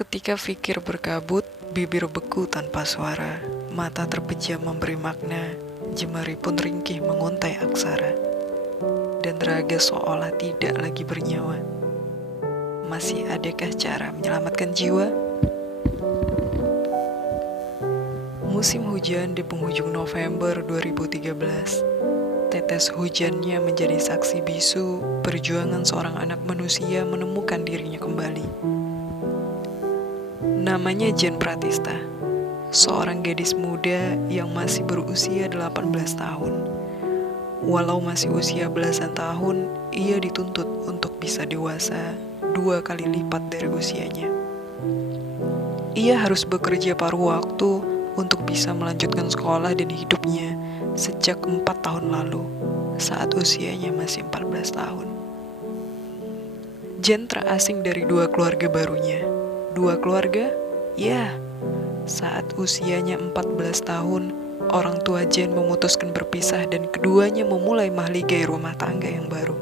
Ketika fikir berkabut, bibir beku tanpa suara, mata terpejam memberi makna, jemari pun ringkih menguntai aksara, dan raga seolah tidak lagi bernyawa. Masih adakah cara menyelamatkan jiwa? Musim hujan di penghujung November 2013. Tetes hujannya menjadi saksi bisu perjuangan seorang anak manusia menemukan dirinya kembali. Namanya Jen Pratista, seorang gadis muda yang masih berusia 18 tahun. Walau masih usia belasan tahun, ia dituntut untuk bisa dewasa 2 kali lipat dari usianya. Ia harus bekerja paruh waktu untuk bisa melanjutkan sekolah dan hidupnya sejak 4 tahun lalu, saat usianya masih 14 tahun. Jen terasing dari 2 keluarga barunya. 2 keluarga? Ya, saat usianya 14 tahun, orang tua Jen memutuskan berpisah dan keduanya memulai mahligai rumah tangga yang baru.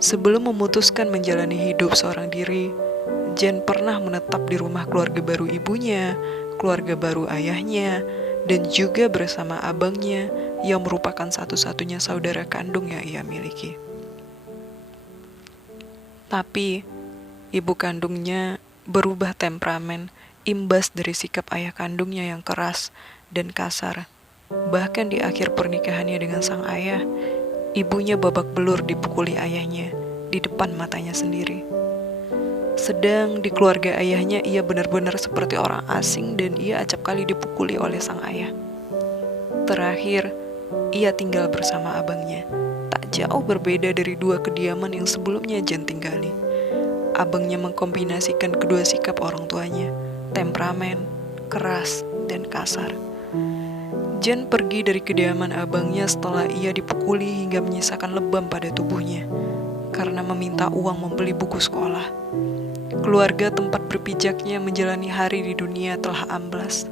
Sebelum memutuskan menjalani hidup seorang diri, Jen pernah menetap di rumah keluarga baru ibunya, keluarga baru ayahnya, dan juga bersama abangnya yang merupakan satu-satunya saudara kandung yang ia miliki. Tapi, ibu kandungnya berubah temperamen imbas dari sikap ayah kandungnya yang keras dan kasar. Bahkan di akhir pernikahannya dengan sang ayah, ibunya babak belur dipukuli ayahnya di depan matanya sendiri. Sedang di keluarga ayahnya ia benar-benar seperti orang asing dan ia acap kali dipukuli oleh sang ayah. Terakhir, ia tinggal bersama abangnya. Tak jauh berbeda dari 2 kediaman yang sebelumnya Jen tinggali. Abangnya mengkombinasikan kedua sikap orang tuanya, temperamen, keras, dan kasar. Jen pergi dari kediaman abangnya setelah ia dipukuli hingga menyisakan lebam pada tubuhnya karena meminta uang membeli buku sekolah. Keluarga tempat berpijaknya menjalani hari di dunia telah amblas.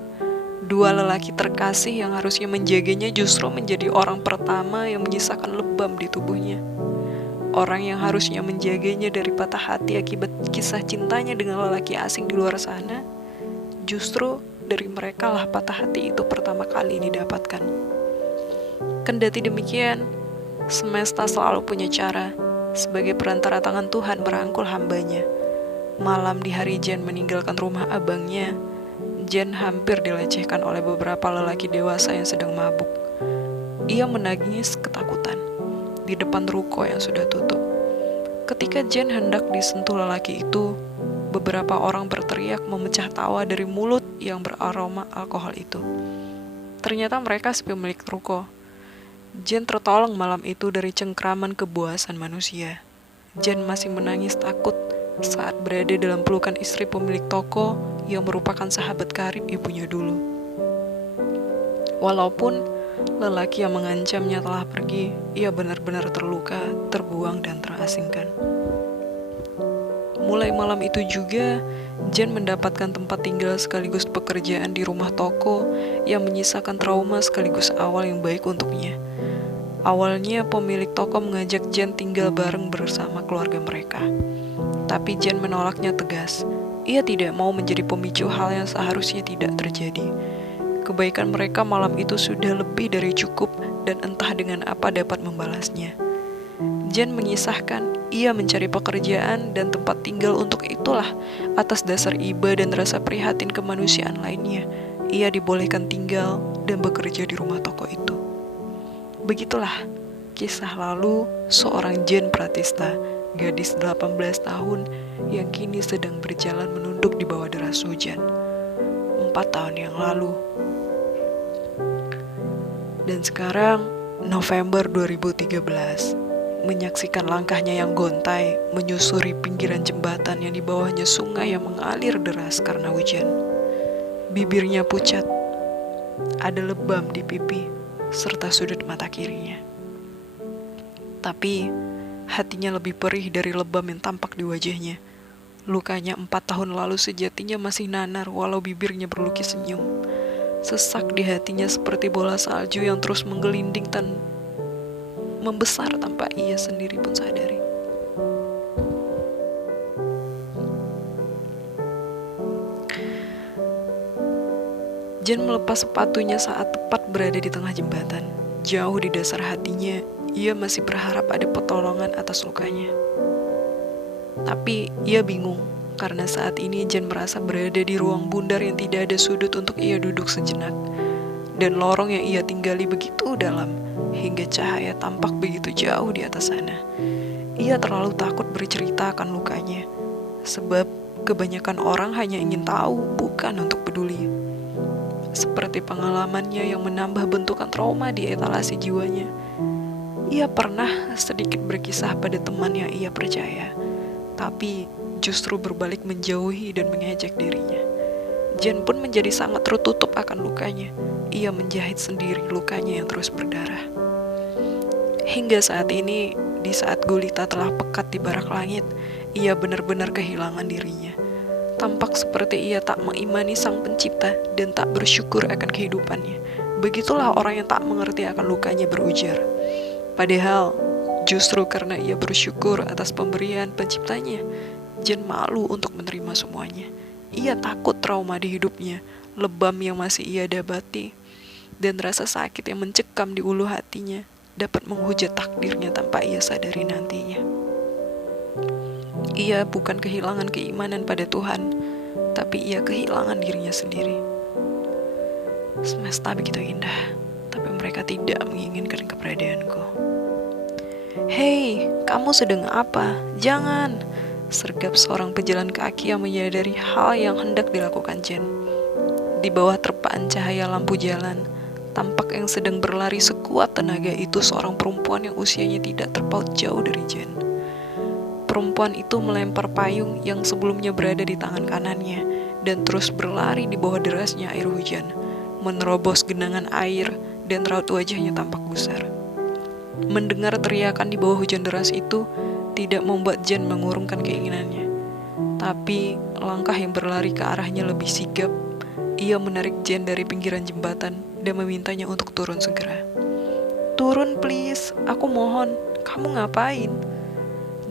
2 lelaki terkasih yang harusnya menjaganya justru menjadi orang pertama yang menyisakan lebam di tubuhnya. Orang yang harusnya menjaganya dari patah hati akibat kisah cintanya dengan lelaki asing di luar sana, justru dari mereka lah patah hati itu pertama kali didapatkan. Kendati demikian, semesta selalu punya cara sebagai perantara tangan Tuhan merangkul hambanya. Malam di hari Jen meninggalkan rumah abangnya, Jen hampir dilecehkan oleh beberapa lelaki dewasa yang sedang mabuk. Ia menangis ketakutan di depan ruko yang sudah tutup. Ketika Jen hendak disentuh lelaki itu, beberapa orang berteriak memecah tawa dari mulut yang beraroma alkohol itu. Ternyata mereka si pemilik ruko. Jen tertolong malam itu dari cengkraman kebuasan manusia. Jen masih menangis takut saat berada dalam pelukan istri pemilik toko yang merupakan sahabat karib ibunya dulu. Walaupun lelaki yang mengancamnya telah pergi, ia benar-benar terluka, terbuang, dan terasingkan. Mulai malam itu juga, Jen mendapatkan tempat tinggal sekaligus pekerjaan di rumah toko yang menyisakan trauma sekaligus awal yang baik untuknya. Awalnya pemilik toko mengajak Jen tinggal bareng bersama keluarga mereka. Tapi Jen menolaknya tegas. Ia tidak mau menjadi pemicu hal yang seharusnya tidak terjadi. Kebaikan mereka malam itu sudah lebih dari cukup dan entah dengan apa dapat membalasnya. Jen mengisahkan ia mencari pekerjaan dan tempat tinggal untuk itulah atas dasar iba dan rasa prihatin kemanusiaan lainnya. Ia dibolehkan tinggal dan bekerja di rumah toko itu. Begitulah kisah lalu seorang Jen Pratista, gadis 18 tahun yang kini sedang berjalan menunduk di bawah deras hujan. 4 tahun yang lalu. Dan sekarang, November 2013, menyaksikan langkahnya yang gontai menyusuri pinggiran jembatan yang di bawahnya sungai yang mengalir deras karena hujan. Bibirnya pucat, ada lebam di pipi, serta sudut mata kirinya. Tapi, hatinya lebih perih dari lebam yang tampak di wajahnya. Lukanya 4 tahun lalu sejatinya masih nanar walau bibirnya berlukis senyum. Sesak di hatinya seperti bola salju yang terus menggelinding dan membesar tanpa ia sendiri pun sadari. Jen melepas sepatunya saat tepat berada di tengah jembatan. Jauh di dasar hatinya, ia masih berharap ada pertolongan atas lukanya. Tapi ia bingung, karena saat ini Jen merasa berada di ruang bundar yang tidak ada sudut untuk ia duduk sejenak. Dan lorong yang ia tinggali begitu dalam, hingga cahaya tampak begitu jauh di atas sana. Ia terlalu takut bercerita akan lukanya, sebab kebanyakan orang hanya ingin tahu, bukan untuk peduli. Seperti pengalamannya yang menambah bentukan trauma di etalase jiwanya. Ia pernah sedikit berkisah pada teman yang ia percaya, tapi justru berbalik menjauhi dan mengejek dirinya. Jen pun menjadi sangat tertutup akan lukanya. Ia menjahit sendiri lukanya yang terus berdarah. Hingga saat ini, di saat gulita telah pekat di barak langit, ia benar-benar kehilangan dirinya. Tampak seperti ia tak mengimani sang pencipta dan tak bersyukur akan kehidupannya. Begitulah orang yang tak mengerti akan lukanya berujar. Padahal, justru karena ia bersyukur atas pemberian penciptanya, Jen malu untuk menerima semuanya. Ia takut trauma di hidupnya, lebam yang masih ia dapati, dan rasa sakit yang mencekam di ulu hatinya dapat menghujat takdirnya tanpa ia sadari nantinya. Ia bukan kehilangan keimanan pada Tuhan, tapi ia kehilangan dirinya sendiri. Semesta begitu indah, tapi mereka tidak menginginkan keberadaanku. "Hei, kamu sedang apa? Jangan!" sergap seorang pejalan kaki yang menyadari hal yang hendak dilakukan Jen. Di bawah terpaan cahaya lampu jalan, tampak yang sedang berlari sekuat tenaga itu seorang perempuan yang usianya tidak terpaut jauh dari Jen. Perempuan itu melempar payung yang sebelumnya berada di tangan kanannya dan terus berlari di bawah derasnya air hujan, menerobos genangan air dan raut wajahnya tampak gusar. Mendengar teriakan di bawah hujan deras itu tidak membuat Jen mengurungkan keinginannya. Tapi langkah yang berlari ke arahnya lebih sigap. Ia menarik Jen dari pinggiran jembatan dan memintanya untuk turun segera. "Turun please, aku mohon, kamu ngapain?"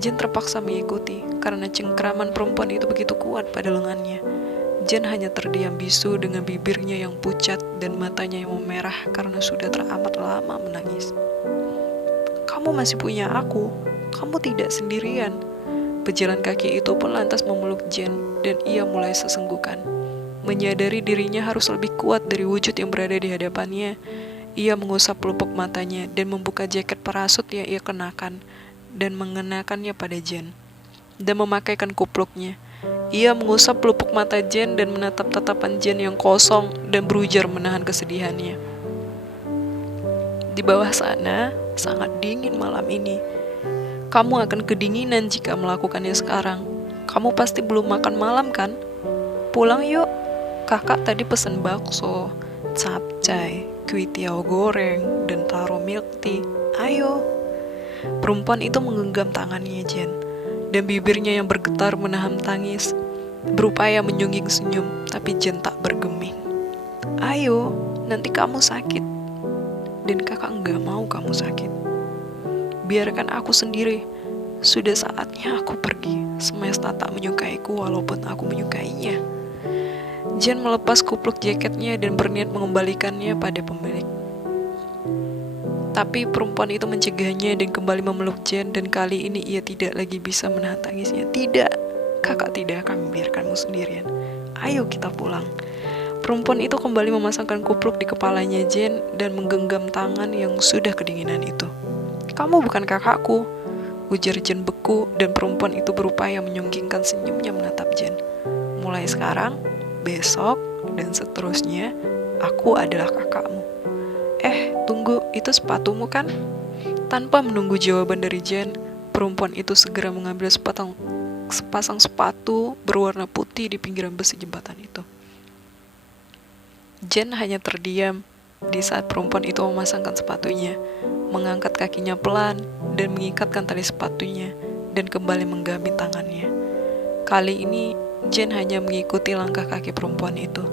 Jen terpaksa mengikuti karena cengkraman perempuan itu begitu kuat pada lengannya. Jen hanya terdiam bisu dengan bibirnya yang pucat dan matanya yang memerah karena sudah teramat lama menangis. "Kamu masih punya aku, kamu tidak sendirian." Pejalan kaki itu pun lantas memeluk Jen dan ia mulai sesenggukan. Menyadari dirinya harus lebih kuat dari wujud yang berada di hadapannya, ia mengusap pelupuk matanya dan membuka jaket parasut yang ia kenakan dan mengenakannya pada Jen, dan memakaikan kupluknya. Ia mengusap pelupuk mata Jen dan menatap tatapan Jen yang kosong dan berujar menahan kesedihannya. "Di bawah sana, sangat dingin malam ini. Kamu akan kedinginan jika melakukannya sekarang. Kamu pasti belum makan malam kan? Pulang yuk. Kakak tadi pesen bakso, capcay, kuitiao goreng, dan taro milk tea. Ayo." Perempuan itu menggenggam tangannya Jen, dan bibirnya yang bergetar menahan tangis, berupaya menyungging senyum, tapi Jen tak bergeming. "Ayo, nanti kamu sakit. Dan kakak enggak mau kamu sakit. Biarkan aku sendiri. Sudah saatnya aku pergi. Semesta tak menyukaiku walaupun aku menyukainya." Jen melepas kupluk jaketnya dan berniat mengembalikannya pada pemilik. Tapi perempuan itu mencegahnya dan kembali memeluk Jen, dan kali ini ia tidak lagi bisa menahan tangisnya. "Tidak, kakak tidak akan membiarkanmu sendirian. Ayo kita pulang." Perempuan itu kembali memasangkan kupluk di kepalanya Jen dan menggenggam tangan yang sudah kedinginan itu. "Kamu bukan kakakku," ujar Jen beku, dan perempuan itu berupaya menyunggingkan senyumnya menatap Jen. "Mulai sekarang, besok, dan seterusnya, aku adalah kakakmu." Tunggu, itu sepatumu kan?" Tanpa menunggu jawaban dari Jen, perempuan itu segera mengambil sepasang sepatu berwarna putih di pinggiran besi jembatan itu. Jen hanya terdiam di saat perempuan itu memasangkan sepatunya, mengangkat kakinya pelan, dan mengikatkan tali sepatunya, dan kembali menggamit tangannya. Kali ini, Jen hanya mengikuti langkah kaki perempuan itu.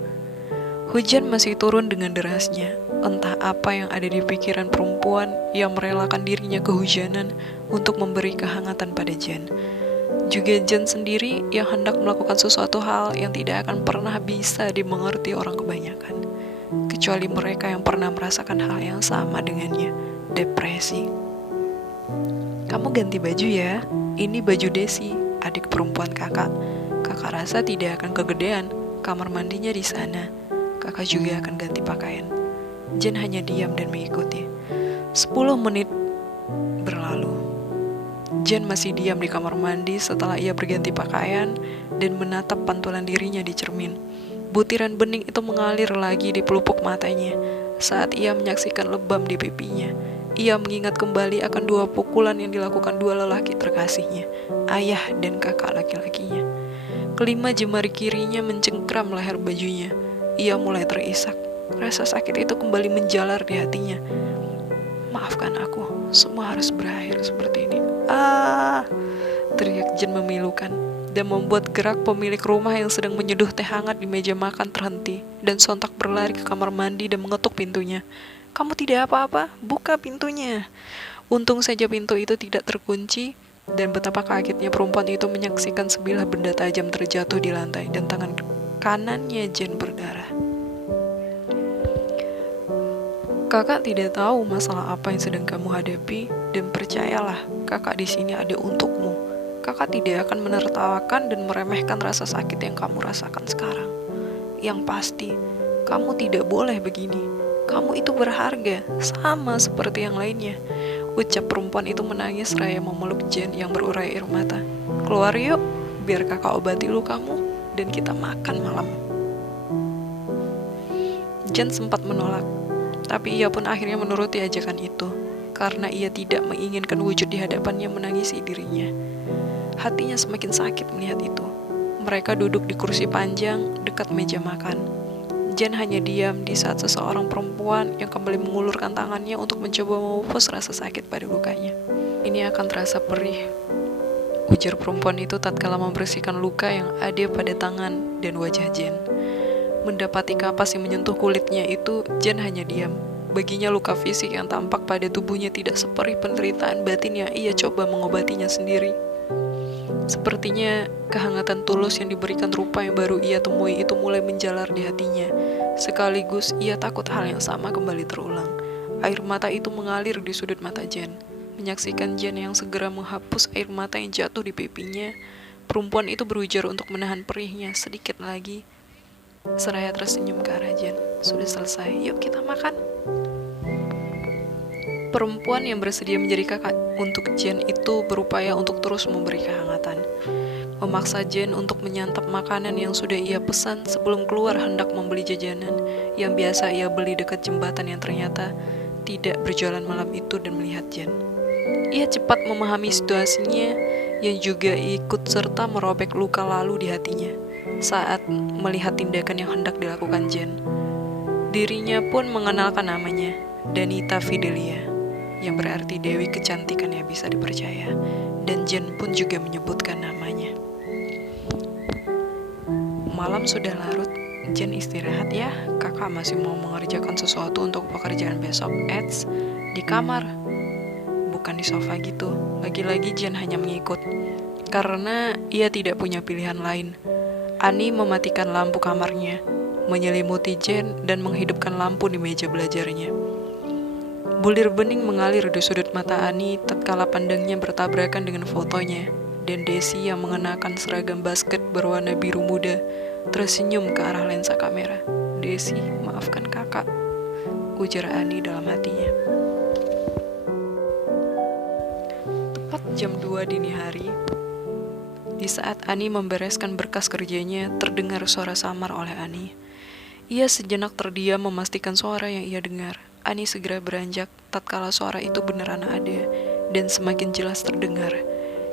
Hujan masih turun dengan derasnya. Entah apa yang ada di pikiran perempuan yang merelakan dirinya kehujanan untuk memberi kehangatan pada Jen. Juga Jen sendiri yang hendak melakukan sesuatu hal yang tidak akan pernah bisa dimengerti orang kebanyakan. kecuali mereka yang pernah merasakan hal yang sama dengannya, depresi. Kamu ganti baju ya, ini baju Desi, adik perempuan kakak. Kakak rasa tidak akan kegedean, kamar mandinya di sana. Kakak juga akan ganti pakaian. Jen hanya diam dan mengikuti. 10 menit berlalu. Jen masih diam di kamar mandi setelah ia berganti pakaian dan menatap pantulan dirinya di cermin. Butiran bening itu mengalir lagi di pelupuk matanya saat ia menyaksikan lebam di pipinya. Ia mengingat kembali akan 2 pukulan yang dilakukan 2 lelaki terkasihnya, ayah dan kakak laki-lakinya. Kelima jemari kirinya mencengkram leher bajunya. Ia mulai terisak. Rasa sakit itu kembali menjalar di hatinya. Maafkan aku, semua harus berakhir seperti ini. Teriak Jen memilukan dan membuat gerak pemilik rumah yang sedang menyeduh teh hangat di meja makan terhenti dan sontak berlari ke kamar mandi dan mengetuk pintunya. Kamu tidak apa-apa, buka pintunya. Untung saja pintu itu tidak terkunci dan betapa kagetnya perempuan itu menyaksikan sebilah benda tajam terjatuh di lantai dan tangan kanannya Jen berdarah. Kakak tidak tahu masalah apa yang sedang kamu hadapi dan percayalah, kakak di sini ada untukmu. Kakak tidak akan menertawakan dan meremehkan rasa sakit yang kamu rasakan sekarang. Yang pasti, kamu tidak boleh begini. Kamu itu berharga, sama seperti yang lainnya. Ucap perempuan itu menangis seraya memeluk Jen yang berurai air mata. Keluar yuk, biar kakak obati lukamu dan kita makan malam. Jen sempat menolak, tapi ia pun akhirnya menuruti ajakan itu, karena ia tidak menginginkan wujud di hadapannya menangisi dirinya. Hatinya semakin sakit melihat itu. Mereka duduk di kursi panjang dekat meja makan. Jen hanya diam di saat seseorang perempuan yang kembali mengulurkan tangannya untuk mencoba memupus rasa sakit pada lukanya. Ini akan terasa perih, ujar perempuan itu tatkala membersihkan luka yang ada pada tangan dan wajah Jen. Mendapati kapas yang menyentuh kulitnya itu, Jen hanya diam. Baginya luka fisik yang tampak pada tubuhnya tidak seperti penderitaan batin yang ia coba mengobatinya sendiri. Sepertinya kehangatan tulus yang diberikan rupa yang baru ia temui itu mulai menjalar di hatinya. Sekaligus ia takut hal yang sama kembali terulang. Air mata itu mengalir di sudut mata Jen. Menyaksikan Jen yang segera menghapus air mata yang jatuh di pipinya, perempuan itu berujar untuk menahan perihnya sedikit lagi. Seraya tersenyum ke arah Jen. Sudah selesai, yuk kita makan. Perempuan yang bersedia menjadi kakak untuk Jen itu berupaya untuk terus memberi kehangatan. Memaksa Jen untuk menyantap makanan yang sudah ia pesan sebelum keluar hendak membeli jajanan yang biasa ia beli dekat jembatan yang ternyata tidak berjualan malam itu dan melihat Jen. Ia cepat memahami situasinya yang juga ikut serta merobek luka lalu di hatinya saat melihat tindakan yang hendak dilakukan Jen. Dirinya pun mengenalkan namanya, Danita Fidelia, yang berarti Dewi kecantikan yang bisa dipercaya, dan Jen pun juga menyebutkan namanya. Malam sudah larut, Jen istirahat ya, kakak masih mau mengerjakan sesuatu untuk pekerjaan besok. Eits, di kamar, bukan di sofa gitu. Lagi-lagi Jen hanya mengikut, karena ia tidak punya pilihan lain. Ani mematikan lampu kamarnya, menyelimuti Jen dan menghidupkan lampu di meja belajarnya. Bulir bening mengalir di sudut mata Ani tatkala pandangnya bertabrakan dengan fotonya, dan Desi yang mengenakan seragam basket berwarna biru muda tersenyum ke arah lensa kamera. Desi, maafkan kakak, ujar Ani dalam hatinya. Tepat jam 2 dini hari, di saat Ani membereskan berkas kerjanya, terdengar suara samar oleh Ani. Ia sejenak terdiam memastikan suara yang ia dengar. Ani segera beranjak tatkala suara itu beneran ada dan semakin jelas terdengar.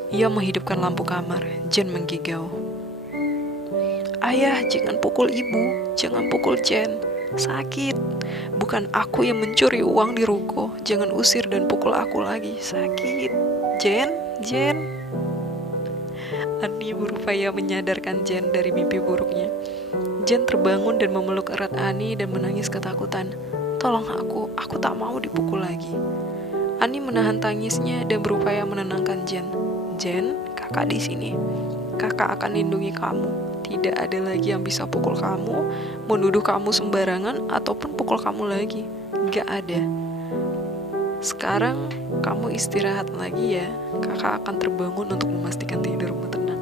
Ia menghidupkan lampu kamar. Jen menggigau. Ayah, jangan pukul ibu, jangan pukul Jen. Sakit. Bukan aku yang mencuri uang di ruko. Jangan usir dan pukul aku lagi. Sakit. Jen. Ani berupaya menyadarkan Jen dari mimpi buruknya. Jen terbangun dan memeluk erat Ani dan menangis ketakutan. Tolong aku tak mau dipukul lagi. Ani menahan tangisnya dan berupaya menenangkan Jen. Jen, kakak di sini. Kakak akan lindungi kamu. Tidak ada lagi yang bisa pukul kamu, menuduh kamu sembarangan, ataupun pukul kamu lagi. Gak ada. Sekarang kamu istirahat lagi ya. Kakak akan terbangun untuk memastikan tidurmu tenang.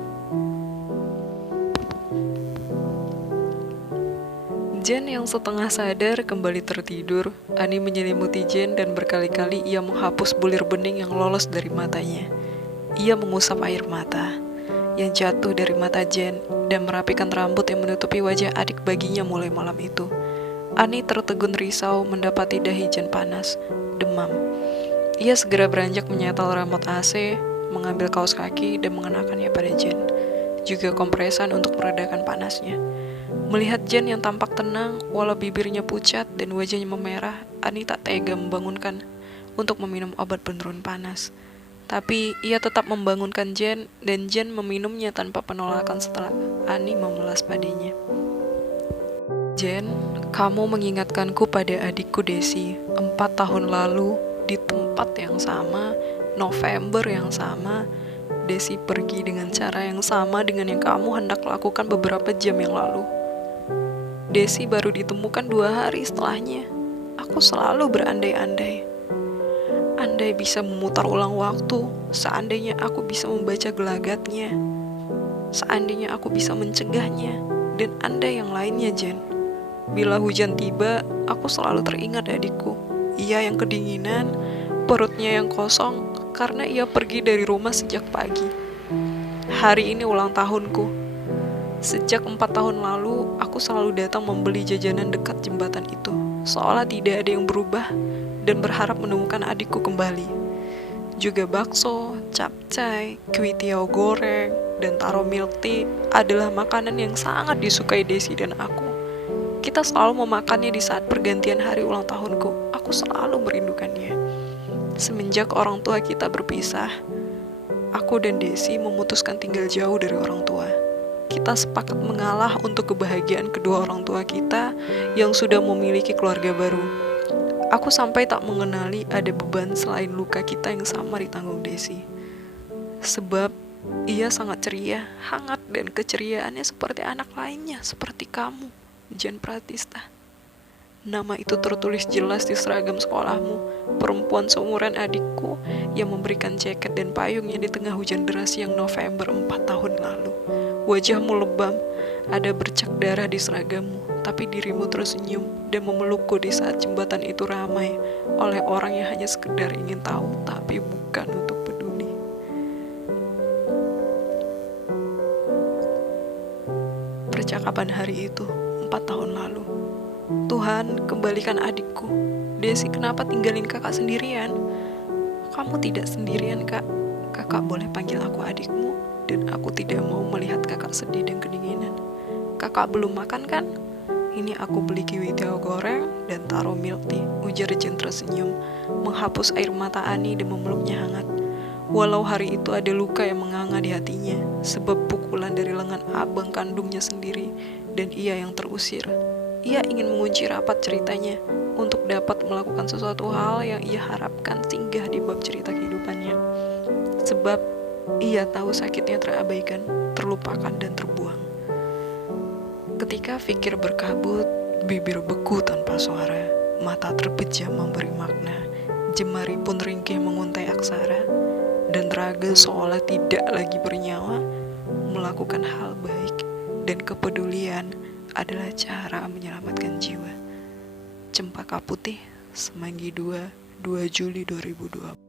Jen yang setengah sadar kembali tertidur. Ani menyelimuti Jen dan berkali-kali ia menghapus bulir bening yang lolos dari matanya. Ia mengusap air mata yang jatuh dari mata Jen dan merapikan rambut yang menutupi wajah adik baginya mulai malam itu. Ani tertegun risau mendapati dahi Jen panas, demam. Ia segera beranjak menyetel remote AC, mengambil kaos kaki dan mengenakannya pada Jen, juga kompresan untuk meredakan panasnya. Melihat Jen yang tampak tenang, walau bibirnya pucat dan wajahnya memerah, Ani tak tega membangunkan untuk meminum obat penurun panas. Tapi ia tetap membangunkan Jen, dan Jen meminumnya tanpa penolakan setelah Ani memelas padanya. Jen, kamu mengingatkanku pada adikku Desi, 4 tahun lalu, di tempat yang sama, November yang sama. Desi pergi dengan cara yang sama dengan yang kamu hendak lakukan beberapa jam yang lalu. Desi baru ditemukan 2 hari setelahnya. Aku selalu berandai-andai. Andai bisa memutar ulang waktu, seandainya aku bisa membaca gelagatnya, seandainya aku bisa mencegahnya, dan andai yang lainnya, Jen. Bila hujan tiba, aku selalu teringat adikku. Ia yang kedinginan, perutnya yang kosong, karena ia pergi dari rumah sejak pagi. Hari ini ulang tahunku. Sejak 4 tahun lalu, aku selalu datang membeli jajanan dekat jembatan itu, seolah tidak ada yang berubah, dan berharap menemukan adikku kembali. Juga bakso, capcay, kuitiau goreng, dan taro milk tea adalah makanan yang sangat disukai Desi dan aku. Kita selalu memakannya di saat pergantian hari ulang tahunku. Aku selalu merindukannya. Semenjak orang tua kita berpisah, aku dan Desi memutuskan tinggal jauh dari orang tua. Kita sepakat mengalah untuk kebahagiaan kedua orang tua kita yang sudah memiliki keluarga baru. Aku sampai tak mengenali ada beban selain luka kita yang sama ditanggung Desi. Sebab ia sangat ceria, hangat, dan keceriaannya seperti anak lainnya, seperti kamu, Jen Pratista. Nama itu tertulis jelas di seragam sekolahmu, perempuan seumuran adikku yang memberikan jaket dan payungnya di tengah hujan deras yang November 4 tahun lalu. Wajahmu lebam, ada bercak darah di seragammu, tapi dirimu tersenyum dan memelukku di saat jembatan itu ramai oleh orang yang hanya sekedar ingin tahu, tapi bukan untuk peduli. Percakapan hari itu, 4 tahun lalu. Tuhan, kembalikan adikku. Desi, kenapa tinggalin kakak sendirian? Kamu tidak sendirian, Kak. Kakak boleh panggil aku adikmu. Dan aku tidak mau melihat kakak sedih dan kedinginan. Kakak belum makan kan? Ini aku beli kuitiau goreng dan taro milk tea, ujar Jen tersenyum, menghapus air mata Ani dan memeluknya hangat. Walau hari itu ada luka yang menganga di hatinya, sebab pukulan dari lengan abang kandungnya sendiri, dan ia yang terusir. Ia ingin mengunci rapat ceritanya, untuk dapat melakukan sesuatu hal yang ia harapkan singgah di bab cerita kehidupannya. Sebab ia tahu sakitnya terabaikan, terlupakan, dan terbuang. Ketika pikir berkabut, bibir beku tanpa suara, mata terpejam memberi makna, jemari pun ringkih menguntai aksara, dan raga seolah tidak lagi bernyawa, melakukan hal baik, dan kepedulian adalah cara menyelamatkan jiwa. Cempaka Putih, Semanggi 2, 2 Juli 2020.